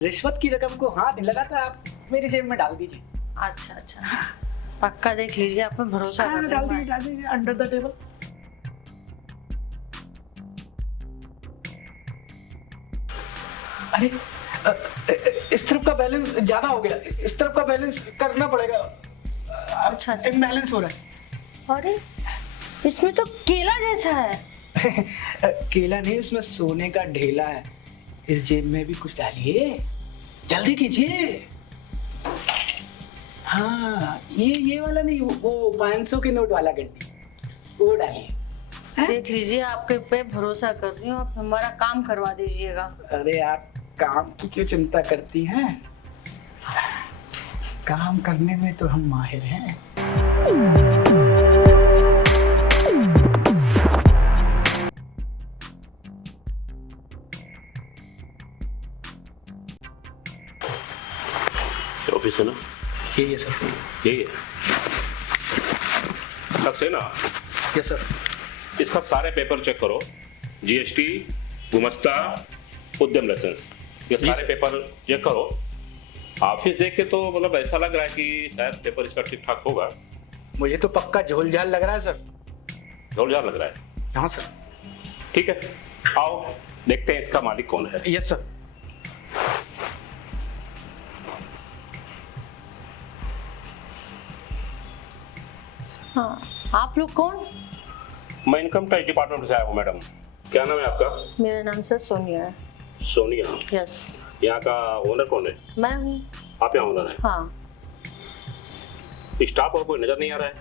रिश्वत की रकम को हाथ नहीं लगाता, आप मेरी जेब में डाल दीजिए। अच्छा अच्छा, पक्का देख लीजिए, आप पे भरोसा कर रही डाल हूँ दीजिए, डाल दीजिए अंडर द टेबल। अरे इस तरफ का बैलेंस ज्यादा हो गया, इस तरफ का बैलेंस करना पड़ेगा। अच्छा अच्छा। इम्बैलेंस हो रहा है। अरे इसमें तो केला जैसा है। केला नहीं, उसमें सोने का ढेला है। इस जेब में भी कुछ डालिए, जल्दी कीजिए। हाँ, ये वाला नहीं, वो 500 के नोट वाला गड्डी, वो डालिए। देख लीजिए, आपके पे भरोसा कर रही हूँ, आप हमारा काम करवा दीजिएगा। अरे आप काम की क्यों चिंता करती हैं? काम करने में तो हम माहिर हैं। ऑफिस है ना? यही है सर। यही है सक्सेना। Yes sir. इसका सारे पेपर चेक करो, जीएसटी, गुमस्ता, उद्यम लाइसेंस, ये सारे पेपर चेक करो। ऑफिस देख के तो मतलब ऐसा लग रहा है कि शायद पेपर इसका ठीक ठाक होगा। मुझे तो पक्का झोल झाल लग रहा है सर। झोल झाल लग रहा है? हाँ सर। ठीक है, आओ देखते हैं इसका मालिक कौन है। Yes sir. हाँ, आप लोग कौन? मैं इनकम टैक्स डिपार्टमेंट से आया हूँ मैडम। क्या नाम है आपका? मेरा नाम सर सोनिया है। सोनिया। यस। यहाँ का ओनर कौन है? मैं हूँ। आप यहाँ ओनर है? हाँ। स्टाफ और कोई नजर नहीं आ रहा है?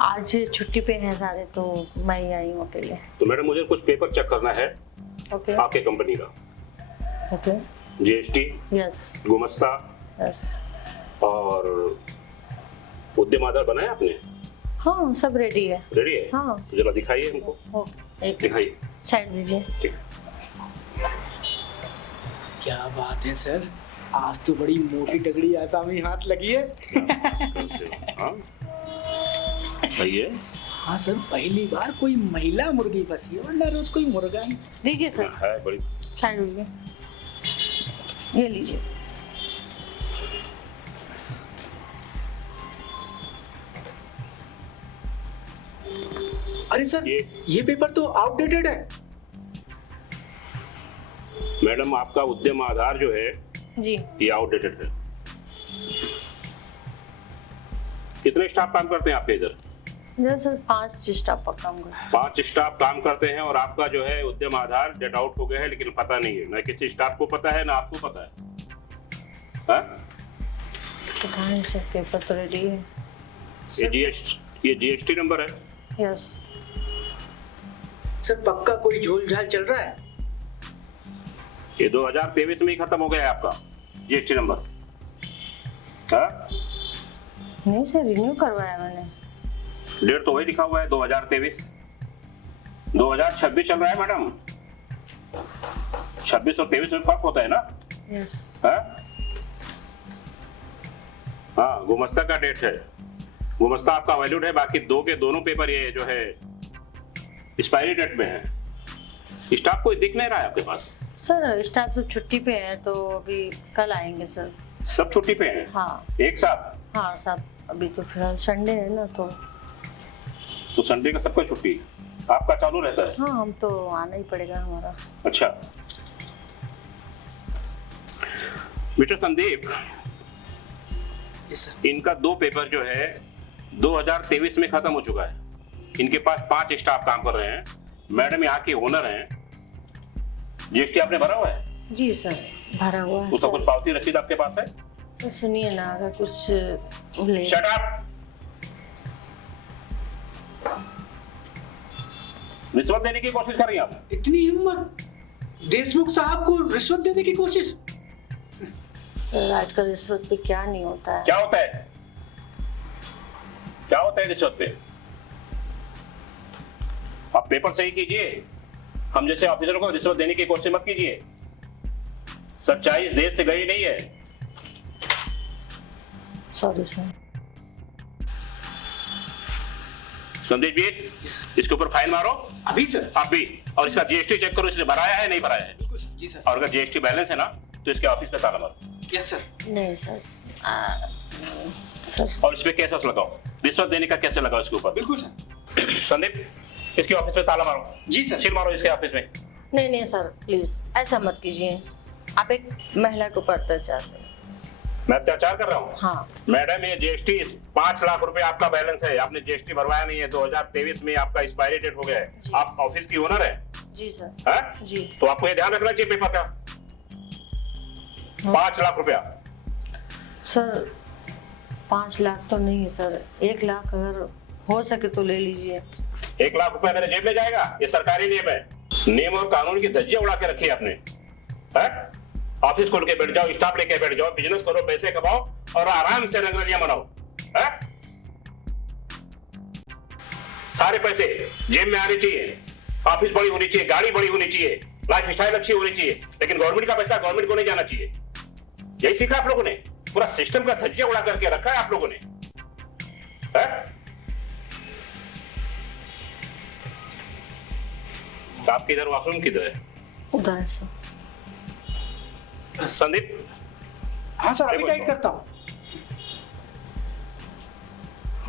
आज छुट्टी पे हैं सारे, तो मैं ही आई हूँ अकेले। तो मैडम मुझे कुछ पेपर चेक करना है ओके आपके कंपनी का। Okay. GST, yes gumasta yes. और उद्यम आधार बनाया आपने? हाँ, सब रेडी है। रेडी है? हाँ। तो जरा दिखाइए हमको। ओके, एक दिखाइए। साइड दीजिए। ठीक। क्या बात है सर, आज तो बड़ी मोटी तगड़ी आसामी हाथ लगी है। हाँ सही है। हाँ सर, पहली बार कोई महिला मुर्गी फंसी है, वरना रोज कोई मुर्गा ही। लीजिए सर, है बड़ी। साइड दीजिए, ये लीजिए। अरे सर, ये पेपर तो आउटडेटेड है। मैडम आपका उद्यम आधार जो है जी, ये आउटडेटेड है। कितने स्टाफ काम करते हैं आपके इधर? इधर सर 5 स्टाफ का काम करते हैं। 5 स्टाफ काम करते हैं और आपका जो है उद्यम आधार डेट आउट हो गया है, लेकिन पता नहीं है, ना किसी स्टाफ को पता है ना आपको पता है। हाँ? पता नहीं सर, पेपर तो रेडी है। ये जीएसटी नंबर है? यस। सर पक्का कोई झोल झाल चल रहा है। ये 2023 में ही खत्म हो गया है आपका जीएसटी नंबर। हाँ? नहीं सर, रिन्यू करवाया मैंने। डेट तो वही लिखा हुआ है 2023। 2026 चल रहा है मैडम। 26 और 23 में फर्क होता है ना? यस। हाँ, गुमस्ता का डेट है। गुमस्ता आपका वैलिड है, बाकी दो के दोनों पेपर ये जो है एक्सपायरी डेट में है। स्टाफ कोई दिख नहीं रहा है आपके पास? सर स्टाफ सब छुट्टी पे है, तो अभी कल आएंगे सर। सब छुट्टी पे हैं? हाँ। एक साथ? हाँ साहब, अभी तो फिलहाल संडे है ना, तो संडे का सबका छुट्टी, आपका चालू रहता है? हाँ, हम तो आना ही पड़ेगा हमारा। अच्छा। मिस्टर संदीप, इनका 2 पेपर जो है 2023 में खत्म हो चुका है। इनके पास 5 स्टाफ काम कर रहे हैं। मैडम यहाँ के ओनर हैं। जीएसटी आपने भरा हुआ है? जी सर, भरा हुआ है। उसका सर कुछ पावती रसीद आपके पास है? सर सुनिए ना, अगर कुछ ले। Shut up! रिश्वत देने की कोशिश कर रही हैं आप? इतनी हिम्मत, देशमुख साहब को रिश्वत देने की कोशिश। सर आजकल रिश्वत पे क्या नहीं होता है। क्या होता है? क्या होता है रिश्वत पे? आप पेपर सही कीजिए। हम जैसे ऑफिसरों को रिश्वत देने की कोशिश मत कीजिए। सच्चाई इस देश से गई नहीं है। Sorry sir. संदीप जी, इसके ऊपर फाइन मारो अभी सर? अभी। और इसका जीएसटी चेक करो, इसने भराया है नहीं भराया है। जी सर। और अगर जीएसटी बैलेंस है ना तो इसके ऑफिस में ताला मारो। Yes sir. नहीं सर। सर और इस पे केसेस लगाओ, रिश्वत देने का कैसे लगाओ इसके ऊपर। बिल्कुल सर। संदीप, इसके ऑफिस में ताला मारो। जी सर। सील मारो इसके ऑफिस में। नहीं नहीं सर, प्लीज ऐसा मत कीजिए। आप एक महिला के ऊपर अत्याचार कर रहे हैं। मैं अत्याचार कर रहा हूँ? हाँ। मैडम, ये जीएसटी 5 लाख रुपए आपका बैलेंस है, आपने जीएसटी भरवाया नहीं है। 2023 में आपका एक्सपायरी डेट हो गया है। आप ऑफिस की ओनर है? जी सर। है? जी। तो आपको ये ध्यान रखना चाहिए पेपर का। 5 लाख रुपया। सर 5 लाख तो नहीं है सर, 1 लाख अगर हो सके तो ले लीजिए। 1 लाख रुपया मेरे जेब में जाएगा? ये सरकारी नियम है। नियम और कानून की धज्जियां उड़ा के रखी है आपने। है? ऑफिस खोल के बैठ जाओ, स्टाफ लेके बैठ जाओ, बिजनेस करो, पैसे कमाओ और आराम से रंगरलियां मनाओ। है? सारे पैसे जेब में आने चाहिए, ऑफिस बड़ी होनी चाहिए, गाड़ी बड़ी होनी चाहिए, लाइफ स्टाइल अच्छी होनी चाहिए, लेकिन गवर्नमेंट का पैसा गवर्नमेंट को नहीं जाना चाहिए। यही सीखा आप लोगों ने? पूरा सिस्टम का धज्जियां उड़ा करके रखा है आप लोगों ने। है? आपके इधर वॉशरूम किधर है? उधर है सर। संदीप। हाँ सर, अभी गाइड करता हूँ।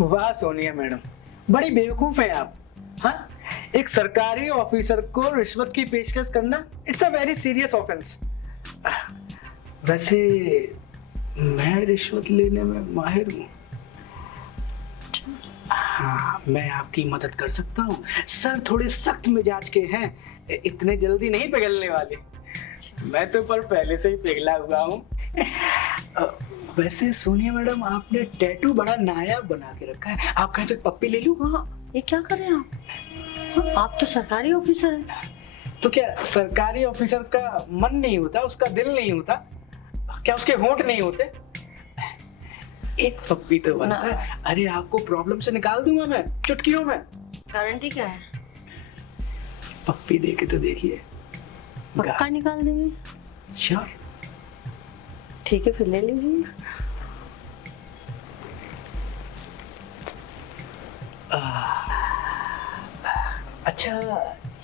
वाह सोनिया मैडम, बड़ी बेवकूफ है आप। हाँ, एक सरकारी ऑफिसर को रिश्वत की पेशकश करना, it's a very serious offence. वैसे मैं रिश्वत लेने में माहिर हूँ। हाँ, मैं आपकी मदद कर सकता हूँ। सर थोड़े सख्त मिजाज के हैं, इतने जल्दी नहीं पिघलने वाले। मैं तो पर पहले से ही पिघला हुआ हूँ। वैसे सोनिया मैडम, आपने टैटू बड़ा नायाब बना के रखा है। आप कहें तो एक पप्पी ले लूं? हाँ, ये क्या कर रहे हैं आप? हाँ, आप तो सरकारी ऑफिसर हैं। तो क्या सरकारी ऑफिसर का मन नहीं होता, उसका दिल नहीं होता? क्या उसके होंठ नहीं होते? एक पप्पी तो बनता है। अरे आपको प्रॉब्लम से निकाल दूंगा मैं चुटकियों में। गारंटी क्या है? पप्पी दे के तो देखिए। पक्का निकाल देंगे? श्योर। ठीक है, फिर ले लीजिए। अच्छा,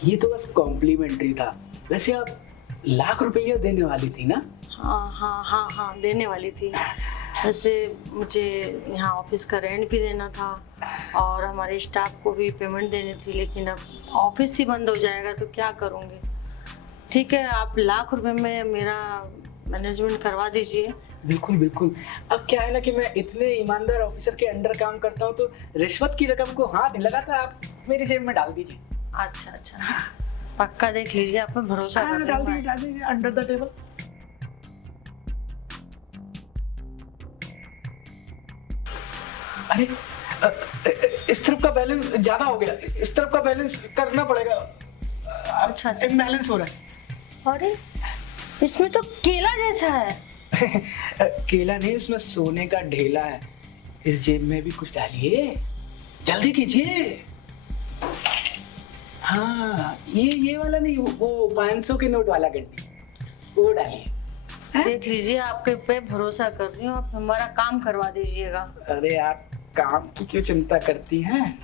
ये तो बस कॉम्प्लीमेंट्री था। वैसे आप लाख रुपया देने वाली थी ना? हाँ हाँ हाँ हाँ, देने वाली थी। वैसे मुझे यहाँ ऑफिस का रेंट भी देना था और हमारे स्टाफ को भी पेमेंट देनी थी, लेकिन अब ऑफिस ही बंद हो जाएगा तो क्या करूँगी। ठीक है, आप लाख रुपए में मेरा मैनेजमेंट करवा दीजिए। बिल्कुल बिल्कुल। अब क्या है ना कि मैं इतने ईमानदार ऑफिसर के अंडर काम करता हूँ, तो रिश्वत की रकम को हाथ नहीं लगाता। आप मेरी जेब में डाल दीजिए। अच्छा अच्छा, पक्का देख लीजिए, आप पे भरोसा कर रही हूँ मैं। डाल दीजिए अंडर द टेबल। अरे इस तरफ का बैलेंस ज्यादा हो गया, इस तरफ का बैलेंस करना पड़ेगा। अच्छा, इम्बैलेंस हो रहा है। अरे इसमें तो केला जैसा है। केला नहीं, उसमें सोने का ढेला है। इस जेब में भी कुछ डालिए, जल्दी कीजिए। हाँ, ये वाला नहीं, वो 500 के नोट वाला गड्डी, वो डालिए। देख लीजिए, आपके पे भरोसा कर रही हूँ, आप हमारा काम करवा दीजिएगा। अरे आप काम की क्यों चिंता करती हैं?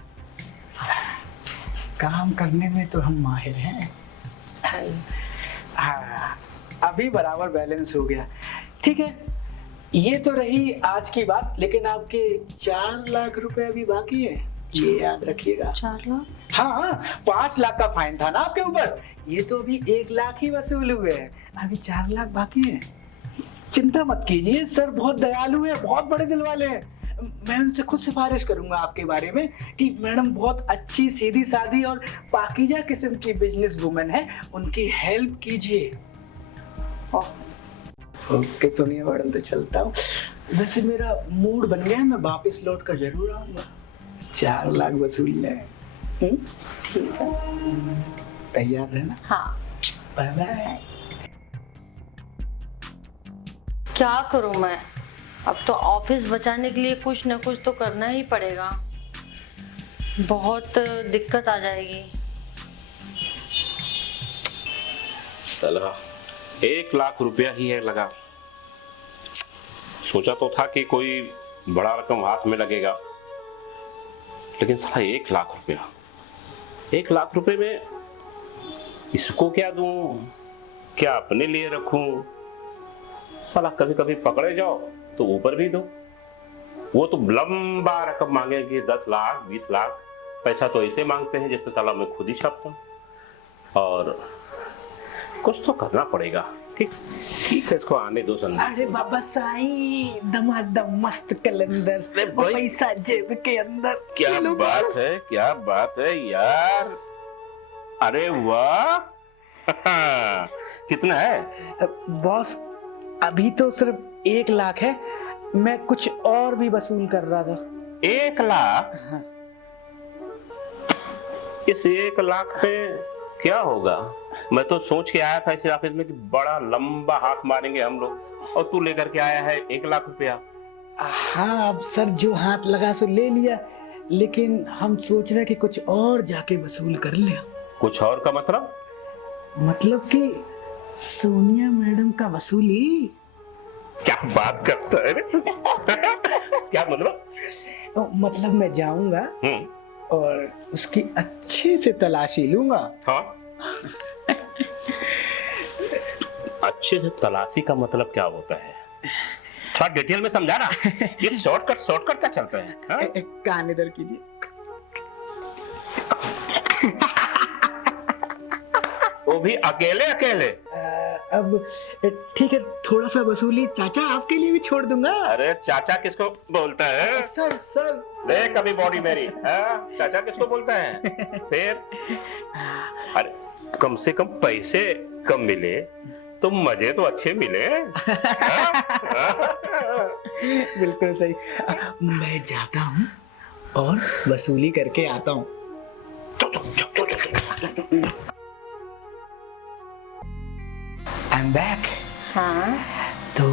काम करने में तो हम माहिर हैं। हाँ, अभी बराबर बैलेंस हो गया। ठीक है, ये तो रही आज की बात, लेकिन आपके 4 लाख रुपए अभी बाकी है, ये याद रखिएगा। 4 लाख? हाँ, 5 लाख का फाइन था ना आपके ऊपर, ये तो अभी 1 लाख ही वसूल हुए हैं, अभी 4 लाख बाकी है। चिंता मत कीजिए, सर बहुत दयालु है, बहुत बड़े दिल वाले हैं। मैं उनसे खुद सिफारिश करूंगा आपके बारे में कि मैडम बहुत अच्छी, सीधी सादी और पाकीज़ा किस्म की बिजनेस वुमन है, उनकी हेल्प कीजिए। ओके सोनिया मैडम, तो चलता हूँ। वैसे मेरा मूड बन गया है, मैं वापस लौट कर जरूर आऊंगा। 4 लाख वसूलने। ठीक है, तैयार रहना। हाँ, बाय बाय। क्या करूं मैं? अब तो ऑफिस बचाने के लिए कुछ न कुछ तो करना ही पड़ेगा, बहुत दिक्कत आ जाएगी। साला 1 लाख रुपया ही है लगा। सोचा तो था कि कोई बड़ा रकम हाथ में लगेगा, लेकिन साला 1 लाख रुपया, 1 लाख रुपए में इसको क्या दूं, क्या अपने लिए रखूं? साला कभी कभी पकड़े जाओ तो ऊपर भी दो। वो तो लंबा रकम मांगेंगे, 10 लाख 20 लाख। पैसा तो ऐसे मांगते हैं जैसे साला मैं खुद ही छापता हूँ। और कुछ तो करना पड़ेगा। ठीक ठीक है, इसको आने दो संदीप। अरे बाबा साईं, दमादम मस्त कैलेंडर, अरे भाई, पैसा जेब के अंदर। क्या लो बात बस। है, क्या बात है यार। अरे वाह कितना है? बॉस अभी तो सिर्फ 1 लाख है, मैं कुछ और भी वसूल कर रहा था। 1 लाख? हाँ। इस 1 लाख में क्या होगा? मैं तो सोच के आया था इस ऑफिस में कि बड़ा लंबा हाथ मारेंगे हम लोग, और तू लेकर के आया है 1 लाख रुपया। हाँ अब सर जो हाथ लगा सो ले लिया, लेकिन हम सोच रहे कि कुछ और जाके वसूल कर ले। कुछ और का मतलब? मतलब कि सोनिया मैडम का वसूली। क्या बात करता है रे? क्या मतलब? मतलब मैं जाऊंगा और उसकी अच्छे से तलाशी लूंगा। हाँ अच्छे से तलाशी का मतलब क्या होता है? थोड़ा डिटेल में समझा ना। ये शॉर्टकट क्या चलता है? हाँ? कान इधर कीजिए। वो भी अकेले अकेले? अब ठीक है, थोड़ा सा वसूली चाचा आपके लिए भी छोड़ दूंगा। अरे चाचा किसको बोलता है? सर देख कभी बॉडी मेरी, हाँ? चाचा किसको बोलता है? फिर अरे कम से कम पैसे कम मिले तो मजे तो अच्छे मिले। बिल्कुल सही। मैं जाता हूँ और वसूली करके आता हूँ। I am back. हाँ तो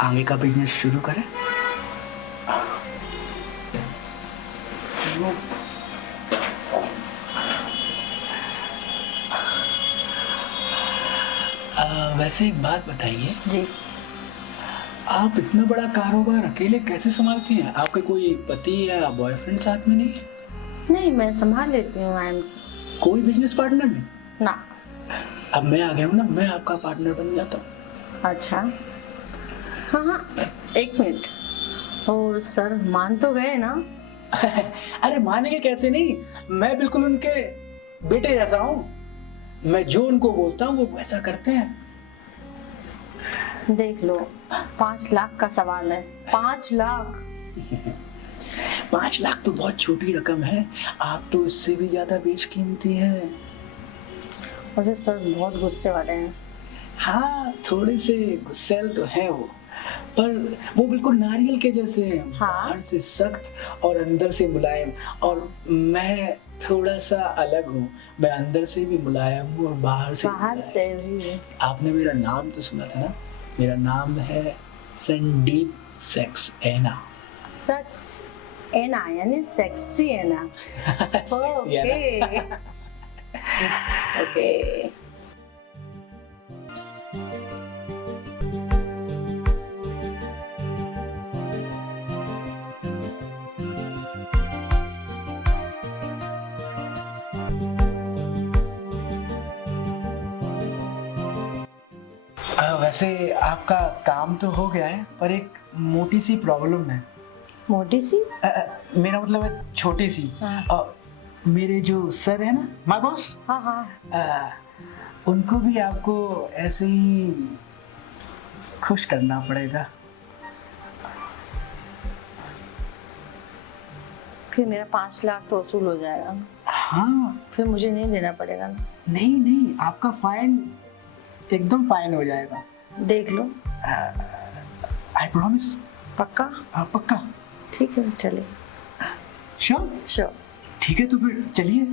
आगे का बिजनेस शुरू करें। वैसे एक बात बताइए जी। आप इतना बड़ा कारोबार अकेले कैसे संभालती हैं? आपके कोई पति या बॉयफ्रेंड साथ में नहीं? नहीं, मैं संभाल लेती हूँ। आई एम कोई बिजनेस पार्टनर नहीं? ना। अब मैं आ गया हूँ ना, मैं आपका पार्टनर बन जाता हूँ। अच्छा हाँ, 1 मिनट। ओ सर, मान तो गए ना? अरे मानेंगे कैसे नहीं, मैं बिल्कुल उनके बेटे जैसा हूँ। मैं जो उनको बोलता हूँ वो वैसा करते हैं। देख लो, 5 लाख का सवाल है। 5 लाख? 5 लाख तो बहुत छोटी रकम है, आप तो उससे भी ज्यादा बेशकीमती है। वैसे सर बहुत गुस्से वाले हैं। हाँ थोड़े से गुस्सैल तो है वो, पर वो बिल्कुल नारियल के जैसे हैं। हाँ। बाहर से सख्त और अंदर से मुलायम, और मैं थोड़ा सा अलग हूँ। मैं अंदर से भी मुलायम हूँ और बाहर से भी। आपने मेरा नाम तो सुना था ना? मेरा नाम है संदीप सक्सेना। सक्सेना यानी सेक्सी है ना? Okay okay. वैसे आपका काम तो हो गया है, पर एक मोटी सी प्रॉब्लम है। मोटी सी? मेरा मतलब है छोटी सी। हाँ। मेरे जो सर है ना, माय बॉस, हाँ हाँ। उनको भी आपको ऐसे ही खुश करना पड़ेगा। फिर मेरा 5 लाख तो वसूल हो जाएगा। हाँ। फिर मुझे नहीं देना पड़ेगा ना? नहीं नहीं, आपका फाइन एकदम फाइन हो जाएगा। देख लो। I promise. पक्का? हाँ पक्का। ठीक है, चलिए। श्योर? श्योर। ठीक है तो फिर चलिए,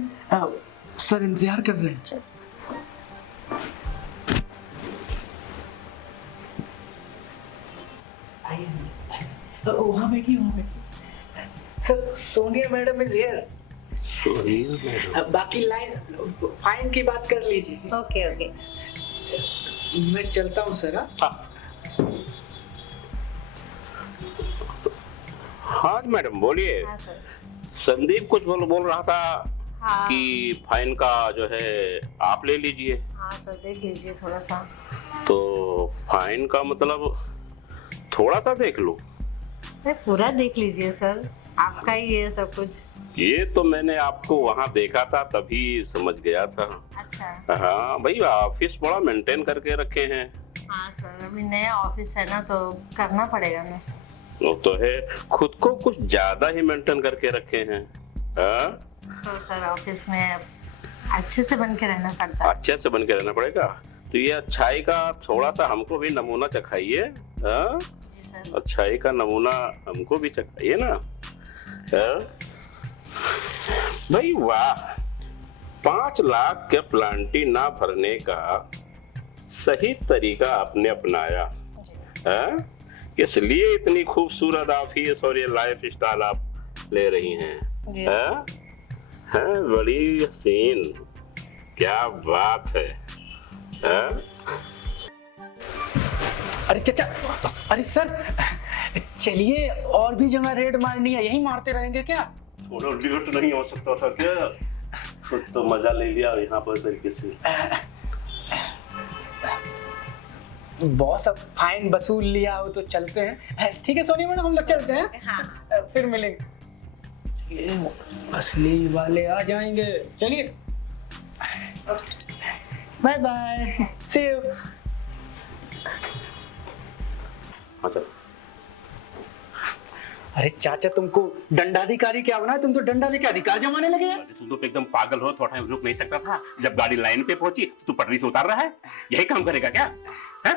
सर इंतजार कर रहे हैं। चल। वहाँ बैठिए, वहाँ बैठिए। Sir Sonia madam is here. Sonia madam? बाकी लाइन फाइन की बात कर लीजिए। Okay okay. मैं चलता हूँ सर। हाँ मैडम बोलिए। हाँ सर। संदीप कुछ बोल रहा था। हाँ। कि फाइन का जो है आप ले लीजिए। हाँ सर, देख लीजिए थोड़ा सा। तो फाइन का मतलब थोड़ा सा देख लूं? अरे पूरा देख लीजिए सर, आपका ही है सब कुछ। ये तो मैंने आपको वहां देखा था तभी समझ गया था। अच्छा। हाँ भाई, ऑफिस बड़ा मेंटेन करके रखे हैं। हाँ सर, अभी नया ऑफिस है ना तो करना पड़ेगा ना सर। वो तो है, खुद को कुछ ज्यादा ही मेंटेन करके रखे हैं। हाँ? तो सर ऑफिस में अच्छे से बन के रहना पड़ता है। अच्छे से बन के रहना पड़ेगा। तो ये अच्छाई का थोड़ा सा हमको भी नमूना चखाइए। हाँ? जी सर। अच्छाई का नमूना हमको भी चखाइए ना। हाँ? भाई वाह, 5 लाख के प्लांटी ना भरने का सही तरीका आपने अपनाया है, इसलिए इतनी खूबसूरत ऑफिस और ये लाइफ स्टाइल आप ले रही हैं। है बड़ी हसीन, क्या बात है। अरे चाचा, अरे सर, चलिए और भी जगह रेड मारनी है, यही मारते रहेंगे क्या? थोड़ा लेट नहीं हो सकता था क्या? खुद तो मजा ले लिया यहाँ पर तरीके से। बॉस अब फाइन वसूल लिया हो तो चलते हैं। ठीक है सोनिया मैडम, हम लोग चलते हैं। हाँ। फिर मिलेंगे। ये असली वाले आ जाएंगे। चलिए, बाय बाय, सी यू। अच्छा, अरे चाचा, तुमको दंडाधिकारी क्या बना है? तुम तो डंडा लेके अधिकार जमाने लगे हैं। तू तो एकदम पागल हो, थोड़ा टाइम रुक नहीं सकता था? जब गाड़ी लाइन पे पहुंची तो तू पटरी से उतार रहा है, यही काम करेगा क्या? है?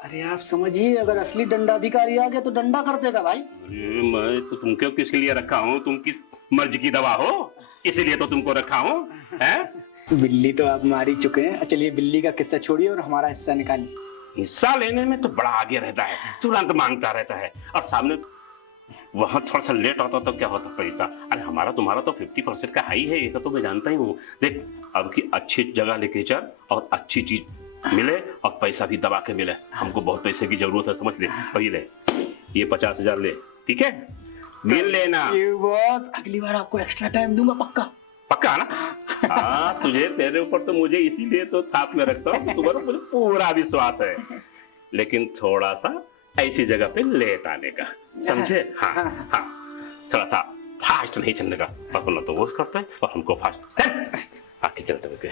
अरे आप समझिए, अगर असली दंडाधिकारी आ गया तो डंडा कर देगा भाई। अरे मैं तो तुमको किसके लिए रखा हूँ? तुम किस मर्ज की दवा हो, इसीलिए तो तुमको रखा हूँ। बिल्ली तो आप मार ही चुके हैं। चलिए बिल्ली का किस्सा छोड़िए और हमारा हिस्सा निकालिए। हिस्सा लेने में तो बड़ा आगे रहता है, तुरंत मांगता रहता है, और सामने वहां थोड़ा सा लेट आता तो क्या होता पैसा। अरे हमारा तुम्हारा तो 50% का हाई है, ये तो मैं जानता ही हूँ। देख, अब की अच्छी जगह लेके चल और अच्छी चीज मिले और पैसा भी दबा के मिले। हमको बहुत पैसे की जरूरत है, समझ ले। पहले ये 50,000 ले, ठीक है? मिल लेना। बॉस, अगली बार आपको एक्स्ट्रा टाइम दूंगा, पक्का? पक्का ना? हाँ, तुझे, तेरे ऊपर तो मुझे इसीलिए तो साथ में रखता हूँ, तुम्हारा मुझे पूरा विश्वास है। लेकिन थोड़ा सा ऐसी जगह पे लेट आने का, समझे? हाँ हाँ, थोड़ा सा फास्ट नहीं चलने का, वरना तो वो करता है और हमको फास्ट आके चलते हुए।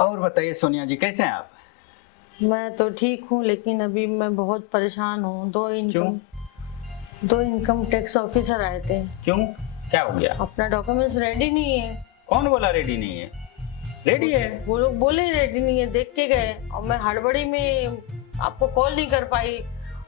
और बताइए सोनिया जी, कैसे हैं आप? मैं तो ठीक हूँ, लेकिन अभी मैं बहुत परेशान हूँ। दो इनकम टैक्स ऑफिसर आए थे। क्यों, क्या हो गया? अपना डॉक्यूमेंट्स रेडी नहीं है। कौन बोला रेडी नहीं है? रेडी है। वो लोग बोले रेडी नहीं है, देख के गए, और मैं हड़बड़ी में आपको कॉल नहीं कर पाई,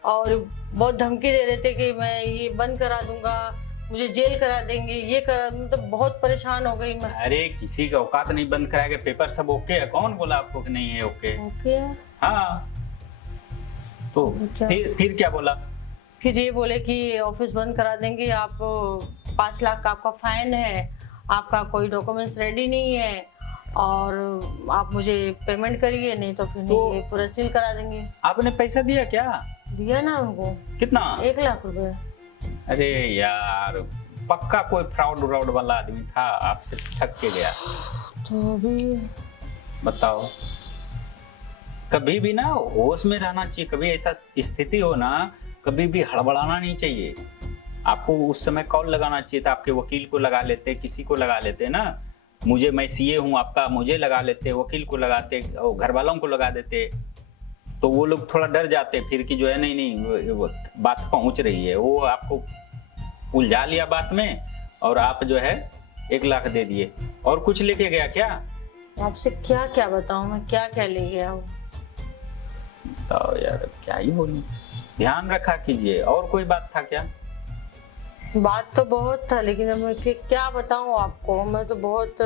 और बहुत धमकी दे रहे थे कि मैं ये बंद करा दूंगा, मुझे जेल करा देंगे, ये करा, मतलब बहुत परेशान हो गई मैं। अरे किसी का औकात नहीं बंद कराएगा, पेपर सब ओके है। कौन बोला आपको कि नहीं है ओके? ओके। हाँ, तो फिर क्या बोला? फिर ये बोले कि ऑफिस बंद करा देंगे, आप 5 लाख का आपका फाइन है, आपका कोई डॉक्यूमेंट्स रेडी नहीं है, और आप मुझे पेमेंट करिए, नहीं तो फिर नहीं, ये पूरा सील करा देंगे। आपने पैसा दिया क्या? दिया ना उनको। कितना? 1 लाख रुपए। अरे यार, पक्का कोई फ्रॉड व्रॉड वाला आदमी था, आपसे ठग के गया। तो अभी बताओ, कभी भी ना होश में रहना चाहिए। कभी ऐसा स्थिति हो ना, कभी भी हड़बड़ाना नहीं चाहिए। आपको उस समय कॉल लगाना चाहिए था, आपके वकील को लगा लेते, किसी को लगा लेते ना। मुझे, मैं सीए हूँ आपका, मुझे लगा लेते, वकील को लगाते, घर वालों को लगा देते, तो वो लोग थोड़ा डर जाते फिर कि जो है नहीं बात पहुंच रही है। वो आपको उलझा लिया बात में, और आप जो है 1 लाख दे दिए। और कुछ लेके गया क्या? आपसे क्या क्या बताऊं मैं, क्या क्या ले गया हूँ? तो यार क्या ही बोलूं, ध्यान रखा कीजिए। और कोई बात था क्या? बात तो बहुत था, लेकिन अब मैं क्या बताऊं आपको, मैं तो बहुत